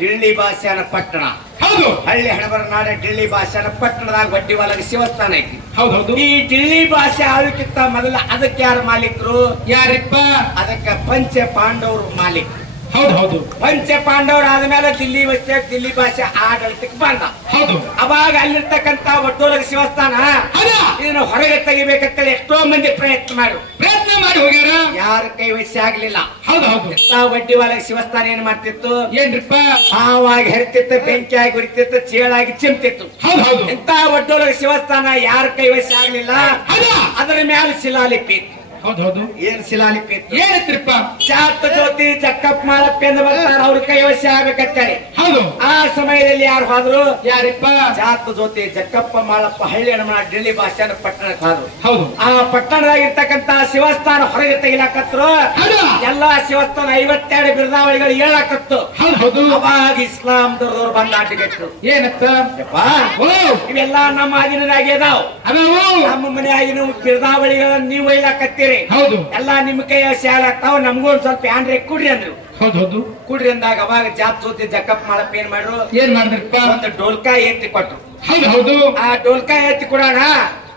ಡಿಳ್ಳಿ ಭಾಷೆನ ಪಟ್ಟಣ. ಹೌದು. ಹಳ್ಳಿ ಹಣಬರ ನಾಡ ಡಿಳ್ಳಿ ಭಾಷೆನ ಪಟ್ಟಣದಾಗ ವಡ್ಡಿ ಒಳಗ ಶಿವಸ್ಥಾನ ಐತಿ. ಹೌದು ಹೌದು. ಈ ಡಿಳ್ಳಿ ಭಾಷೆ ಆಳಕ್ಕಿಂತ ಮೊದಲ ಅದಕ್ಕೆ ಯಾರು ಮಾಲೀಕರು? ಯಾರಿಪ್ಪ? ಅದಕ್ಕೆ ಪಂಚ ಪಾಂಡವರು ಮಾಲೀಕ ಹೌದು ಹೌದು. ಪಂಚ ಪಾಂಡವರು ಆದ್ಮೇಲೆ ದಿಲ್ಲಿ ವಸ್ತಿ ದಿಲ್ಲಿ ಭಾಷೆ ಆಡಳಿತಕ್ಕೆ ಬಂದ ಹೌದು. ಅವಾಗ ಅಲ್ಲಿರ್ತಕ್ಕಂತ ಒಟ್ಟೋಲಗ ಶಿವಸ್ಥಾನ ಇದನ್ನ ಹೊರಗೆ ತೆಗಿಬೇಕಂತ ಎಷ್ಟೋ ಮಂದಿ ಪ್ರಯತ್ನ ಮಾಡು ಪ್ರಯತ್ನ ಮಾಡಿ ಹೋಗ್ಯಾರ? ಯಾರ ಕೈ ವಹಿಸಿ ಆಗ್ಲಿಲ್ಲ. ಹೌದು ಹೌದು. ಬಡ್ಡಿ ಒಳಗ ಶಿವಸ್ಥಾನ ಏನ್ ಮಾಡ್ತಿತ್ತು? ಏನ್ರಿಪ್ಪ? ಹಾವಾಗಿ ಹರಿತಿತ್ತು ಬೆಂಕಿಯಾಗಿ ಹೊಡಿತಿತ್ತು ಚೇಳಾಗಿ ಚಿಮ್ತಿತ್ತು. ಹೌದು ಹೌದು. ಒಟ್ಟೊಳಗ ಶಿವಸ್ಥಾನ ಯಾರ ಕೈ ವಹಿಸಿ ಆಗ್ಲಿಲ್ಲ? ಅದರ ಮ್ಯಾಲ ಶಿಲಾಲಿಪಿ ಇತ್ತು. ಹೌದು ಹೌದು. ಏನ್ ಶಿಲಾಲಿಪಿ ಏನತ್ರಿಪ್ಪ ಚಾತ ಜ್ಯೋತಿ ಚಕ್ಕಪ್ಪ ಮಾಲಪ್ಪ ಎಂದು ಬರ್ತಾರ ಅವ್ರ ಕೈ ಆಗ್ಬೇಕಂತೇಳಿ. ಹೌದು. ಆ ಸಮಯದಲ್ಲಿ ಯಾರು ಹಾದ್ರು? ಯಾರಿಪ್ಪ? ಚಾತ ಜೊತೆ ಜಕ್ಕಪ್ಪ ಮಾಲಪ್ಪ ಹಳ್ಳಿ ಹನುಮನ ಡೆಲ್ಲಿ ಭಾಷೆನ ಪಟ್ಟಣಕ್ಕೆ ಹೋದ್ರು. ಹೌದು. ಆ ಪಟ್ಟಣದಾಗಿರ್ತಕ್ಕಂತ ಶಿವಸ್ಥಾನ ಹೊರಗೆ ತೆಗಿಲಾಕತ್ರು ಎಲ್ಲಾ ಶಿವಸ್ಥಾನ ಐವತ್ತೆರಡು ಬಿರುದಾವಳಿಗಳು ಹೇಳಾಕತ್ತು ಹೌದು ಅವಾಗ ಇಸ್ಲಾಂ ದೊರದವ್ರು ಬಂದ ಆಟಗಟ್ರು ಏನತ್ತ ಇವೆಲ್ಲಾ ನಮ್ಮ ಆಗಿನದಾಗಿ ಅದಾವ. ನಮ್ಮ ಮನೆಯಾಗಿನ ಬಿರುದಾವಳಿಗಳನ್ನ ನೀವು ಹೌದು. ಎಲ್ಲಾ ನಿಮ್ ಕೈಯ ಶಾಲೆ ಆಗ್ತಾವ ನಮಗೂ ಒಂದ್ ಸ್ವಲ್ಪ ಏನ್ರಿ ಕುಡ್ರಿ ಅಂದ್ರು. ಹೌದು ಹೌದು. ಕುಡ್ರಿ ಅಂದಾಗ ಅವಾಗ ಜಾತ್ ಸೋತಿ ಜಕ್ಕಪ್ ಮಾಡಪ್ಪ ಏನ್ ಮಾಡ್ರು? ಏನ್ ಮಾಡಿದ್ರಪ್ಪ? ಒಂದು ಡೋಲ್ಕಾ ಎತ್ತಿ ಕೊಟ್ರು. ಹೌದು ಹೌದು. ಆ ಡೋಲ್ಕಾ ಎತ್ತಿ ಕೊಡೋಣ?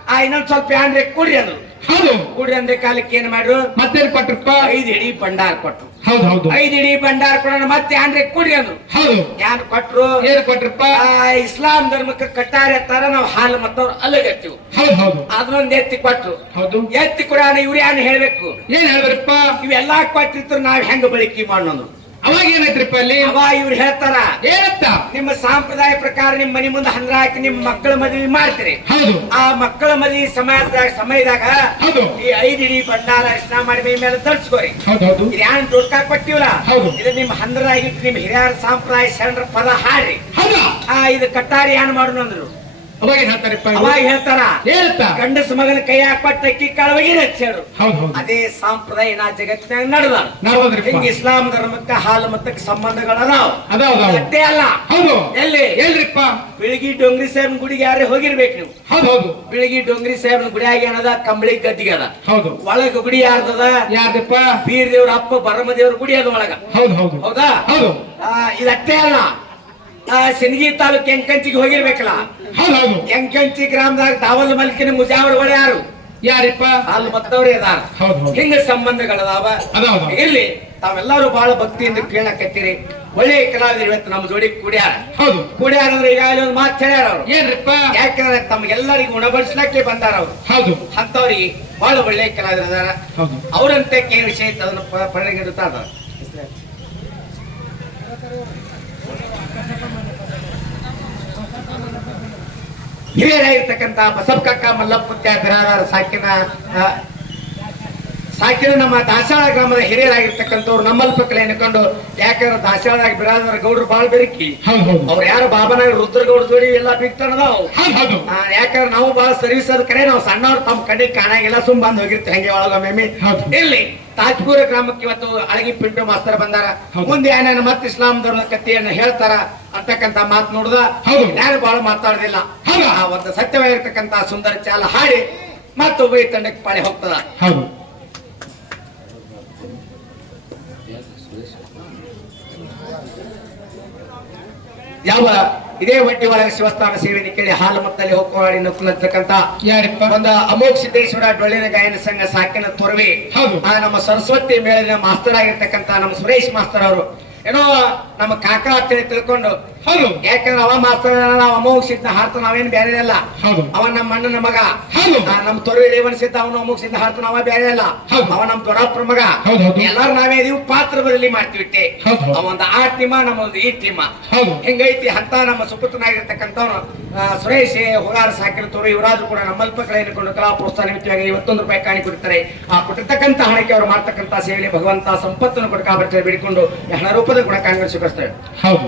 ಆ ಇನ್ನೊಂದ್ ಸ್ವಲ್ಪ ಏನ್ರಿ ಕುಡ್ರಿ ಅಂದ್ರು. ಹೌದು. ಕುಡ್ರಿ ಅಂದ್ರೆ ಕಾಲಕ್ಕೆ ಏನ್ ಮಾಡ್ರು? ಮತ್ತೇನ್ ಕೊಟ್ರಪ್ಪ? ಐದ್ ಹಿಡಿ ಭಂಡಾರ ಕೊಟ್ರು. ಹೌದು ಹೌದು. ಐದ್ ಹಿಡಿ ಭಂಡಾರ ಕೊಡೋಣ ಮತ್ತೆ ಏನ್ರಿ ಕುಡಿ ಅದು. ಹೌದು. ಯಾನ್ ಕೊಟ್ರು? ಏನು ಕೊಟ್ರಪ್ಪ? ಆ ಇಸ್ಲಾಂ ಧರ್ಮಕ್ಕೆ ಕಟ್ಟಾರೆ ತರ ನಾವು ಹಾಲು ಮತ್ತವ್ರು ಅಲ್ಲಗತ್ತೀವಿ ಹೌದು ಹೌದು. ಅದನ್ನೊಂದ್ ಎತ್ತಿ ಕೊಟ್ರು. ಹೌದು. ಎತ್ತಿ ಕೊಡೋಣ ಇವ್ರು ಯಾರು ಹೇಳ್ಬೇಕು? ಏನ್ ಹೇಳ್ಬೇಕಪ್ಪ? ಇವೆಲ್ಲಾ ಕೊಟ್ಟಿರ್ತಾರೆ ನಾವ್ ಹೆಂಗ್ ಬಳಕೆ ಮಾಡೋದು? ಅವಾಗ ಏನಾಯ್ತ್ರಿಪ್ಪ ಅಲ್ಲಿ ಅವ ಇವ್ರು ಹೇಳ್ತಾರ ಏನಂತ ನಿಮ್ಮ ಸಂಪ್ರದಾಯ ಪ್ರಕಾರ ನಿಮ್ ಮನಿ ಮುಂದೆ ಹಂದ್ರ ಹಾಕಿ ನಿಮ್ ಮಕ್ಕಳ ಮದುವೆ ಮಾಡ್ತೀರಿ. ಹೌದು. ಆ ಮಕ್ಕಳ ಮದುವೆ ಸಮಾಜದಾಗ ಸಮಯದಾಗ ಹೌದು. ಈ ಐದು ಇಡೀ ಭಂಡಾರ ಅರ್ಶನ ಮಾಡಿ ಮೈ ಮೇಲೆ ತರ್ಸ್ಕೋರಿ ಹೌದು ಏನ್ ದುಡ್ಡು ಕೊಟ್ಟಿವಲ್ಲ ಹೌದು. ಇದು ನಿಮ್ ಹಂದ್ರಾಗಿಟ್ಟು ನಿಮ್ ಹಿರಿಯರ ಸಂಪ್ರದಾಯ ಶರಣರ ಪದ ಹಾಡ್ರಿ. ಹೌದಾ. ಆ ಇದು ಕಟ್ಟಾರಿ ಏನ್ ಮಾಡೋಣ ಅಂದ್ರು. ಅವಾಗ ಹೇಳ್ತಾರಪ್ಪ? ಅವಾಗ ಹೇಳ್ತಾರ? ಗಂಡಸ ಮಗನ ಕೈ ಹಾಕ್ಬಿಟ್ಟು ಅಕ್ಕಿ ಕಾಳು ಒಗಿರಿ ಹಚ್ಚಾರು ಅದೇ ಸಂಪ್ರದಾಯ ನಾ ಜಗತ್ತಿನಾಗ ನಡೆದ ಹಿಂಗ ಇಸ್ಲಾಂ ಧರ್ಮಕ್ಕ ಹಾಲು ಮತ್ತಕ್ಕೆ ಸಂಬಂಧಗಳು ನಾವು. ಅದಾವ ಅಲ್ಲ. ಹೌದು. ಎಲ್ಲಿ? ಎಲ್ರಿಪ್ಪ ಬಿಳಗಿ ಡೊಂಗ್ರಿ ಸಾಹೇಬ್ನ ಗುಡಿಗೆ ಯಾರೇ ಹೋಗಿರ್ಬೇಕು ನೀವು. ಹೌದು ಹೌದು. ಬೆಳಗಿ ಡೊಂಗ್ರಿ ಸಾಹೇಬ್ನ ಗುಡಿಯಾಗ ಏನದ? ಕಂಬಳಿ ಗದ್ದಿಗೆ ಅದ. ಹೌದು. ಒಳಗ ಗುಡಿ ಯಾರ್ದದ? ಯಾರ್ದಪ್ಪ ಬೀರ್ ದೇವ್ರ ಅಪ್ಪ ಬರಮ ದೇವ್ರ ಗುಡಿ ಅದ ಒಳಗ. ಹೌದು ಹೌದು. ಹೌದಾ? ಹೌದು. ಇದಷ್ಟೇ ಅಲ್ಲ. ಆ, ಸಿಂದಗಿ ತಾಲೂಕ್ ಎಂಕಂಚಿಗೆ ಹೋಗಿರ್ಬೇಕಲ್ಲ? ಎಂಕಂಚಿ ಗ್ರಾಮದಾಗ ದಾವಲ್ ಮಲ್ಕಿನ ಮುಜಾವರ್ಗಳು ಯಾರು? ಯಾರಿಪ್ಪ? ಅಲ್ಲಿ ಮತ್ತವ್ರೇ ಅದಾರ. ಹಿಂಗ ಸಂಬಂಧಗಳದಾವ? ಅದಾವ ತಾವೆಲ್ಲಾರು ಇರ್ಲಿ ತಾವೆಲ್ಲರೂ ಬಹಳ ಭಕ್ತಿಯಿಂದ ಕೇಳಕತ್ತೀರಿ. ಒಳ್ಳೆ ಕಲಾವಿದರು ಇವತ್ತು ನಮ್ಮ ಜೋಡಿ ಕೂಡ್ಯಾರ. ಹೌದು. ಕೂಡ್ಯಾರ ಅಂದ್ರೆ ಈಗಾಗಲೇ ಒಂದು ಮಾತು ಹೇಳ್ಯಾರ ಅವ್ರು. ಏನ್ರಿಪ್ಪ? ಯಾಕಂದ್ರೆ ತಮ್ಗೆಲ್ಲರಿಗೂ ಉಣಬಡಿಸ್ಲಕ್ಕೆ ಬಂದಾರ ಅವ್ರು. ಹೌದು. ಅಂತವ್ರಿಗೆ ಬಹಳ ಒಳ್ಳೆ ಕಲಾವಿದರು ಅದಾರ. ಅವರಂತೆ ಕೇಳಿ ವಿಷಯ ಅದನ್ನು ಪರಿಗಣಿಸ್ತಾ ಇದಾರ ಹಿರಿಯರಾಗಿರ್ತಕ್ಕಂಥ ಬಸವಕಕ್ಕ ಮಲ್ಲಪ್ಪತ್ಯ ಬಿರಾದಾರ ಸಾಕಿನ ಸಾಕಿನ ನಮ್ಮ ದಾಸಾಳ ಗ್ರಾಮದ ಹಿರಿಯರಾಗಿರ್ತಕ್ಕಂಥವ್ರು ನಮ್ಮಲ್ಪ ಕಲೆ ಎನ್ಕೊಂಡು ಯಾಕಂದ್ರೆ ದಾಸಾಳದಾಗ ಬಿರಾದಾರ ಗೌಡ್ರು ಬಾಳ್ ಬೆರಕಿ. ಅವ್ರು ಯಾರು ಬಾಬನಾಗ ರುದ್ರಗೌಡ ಜೋಡಿ ಎಲ್ಲ ಆ, ಯಾಕಂದ್ರೆ ನಾವು ಬಹಳ ಸರ್ವಿಸ್ ಅದ ಕರೆ ನಾವು ಸಣ್ಣವ್ರು ತಮ್ಮ ಕಣ್ಣಿಗೆ ಕಾಣಾಗಿಲ್ಲ ಸುಮ್ ಬಂದ್ ಹೋಗಿರ್ತೀವಿ. ಹಂಗೆ ಒಳಗೊಮ್ಮೆ ಮೇಮಿ ಇಲ್ಲಿ ತಾಜ್ಪುರ ಗ್ರಾಮಕ್ಕೆ ಇವತ್ತು ಅಳಗಿ ಪಿಂಟು ಮಾಸ್ತರ್ ಬಂದಾರ. ಮುಂದೆ ಏನೇನು ಮತ್ತೆ ಇಸ್ಲಾಂ ಧರ್ಮದ ಕಥೆಯನ್ನು ಹೇಳ್ತಾರ ಅಂತಕ್ಕಂತ ಮಾತು ನೋಡ್ದ. ಯಾರು ಬಹಳ ಮಾತಾಡೋದಿಲ್ಲ. ಆ ಒಂದು ಸತ್ಯವಾಗಿರ್ತಕ್ಕಂತ ಸುಂದರ ಚಾಲ ಹಾಡಿ ಮತ್ತು ಉಭಯ ತಂಡಕ್ಕೆ ಪಾಳಿ ಹೋಗ್ತದ. ಹೌದು. ಯಾವ ಇದೇ ಬಟ್ಟಿ ಒಳಗೆ ಶಿವಸ್ಥಾನ ಸೇವೆಯನ್ನು ಕೇಳಿ ಹಾಲು ಮತ್ತಲ್ಲಿ ಹೋಗಿ ಯಾರಿಪ್ಪ? ಒಂದು ಅಮೋಘ ಸಿದ್ದೇಶ್ವರ ಡೊಳ್ಳಿನ ಗಾಯನ ಸಂಘ ಸಾಕಿನ ತೊರವಿ. ಆ ನಮ್ಮ ಸರಸ್ವತಿ ಮೇಳಿನ ಮಾಸ್ತರ್ ಆಗಿರ್ತಕ್ಕಂತ ನಮ್ಮ ಸುರೇಶ್ ಮಾಸ್ತರ್ ಅವರು. ಏನೋ ನಮ್ಮ ಕಾಕ ಅಂತೇಳಿ ತಿಳ್ಕೊಂಡು ಹೌದು. ಯಾಕಂದ್ರೆ ಅವ ಮಾಸ್ತರ್ ನಾವು ಅಮೋಘ ಸಿದ್ಧ ಹಾರ್ತ ನಾವೇನ್ ಬೇರೆ ಅಲ್ಲ ಹೌದು. ಅವ ನಮ್ಮ ಅಣ್ಣನ ಮಗ. ಹೌದು. ನಮ್ಮ ತೊರೆ ರೇವಣ ಸಿದ್ಧ ಅವನು ಅಮೋಘ ಸಿದ್ಧ ಹಾರ್ತ ನಾವ ಬೇರೆ ಅಲ್ಲ. ಅವ ನಮ್ಮ ದೊಡ್ಡಪ್ಪರ ಮಗ. ಎಲ್ಲಾರು ನಾವೇ ಇದೀವಿ ಪಾತ್ರ ಬದಲಿ ಮಾಡ್ತಿವಿಟ್ಟೆ ಅವೊಂದು ಆ ಟೀಮ ನಮ್ಮೊಂದು ಈ ಟೀಮ ಹೆಂಗೈತಿ ಹತ್ತ ಅಂತ ನಮ್ಮ ಸುಪುತ್ರನಾಗಿರ್ತಕ್ಕಂಥವ್ರು ಸುರೇಶ್ ಹೋಗಾರ ಸಾಕಿನ ತೋರು ಇವರಾದ್ರೂ ಕೂಡ ನಮ್ಮಲ್ಪ ಕಳೆದುಕೊಂಡು ಕಲಾ ಪ್ರೋತ್ಸಾಹ ನಿಮಿತ್ತವಾಗಿ ಇವತ್ತೊಂದು ರೂಪಾಯಿ ಕಾಣಿ ಕೊಡ್ತಾರೆ. ಆ ಕೊಟ್ಟಿರ್ತಕ್ಕಂಥ ಹಣಕ್ಕೆ ಅವರು ಮಾಡ್ತಕ್ಕಂಥ ಸೇವೆ ಭಗವಂತ ಸಂಪತ್ತನ್ನು ಕೊಡಕ ಬರ್ತಾರೆ ಬೇಡಿಕೊಂಡು ಹಣ ರೂಪದ ಕೂಡ ಕಾಂಗ್ರೆಸ್ ಸ್ವೀಕರಿಸ್ತಾರೆ. ಹೌದು.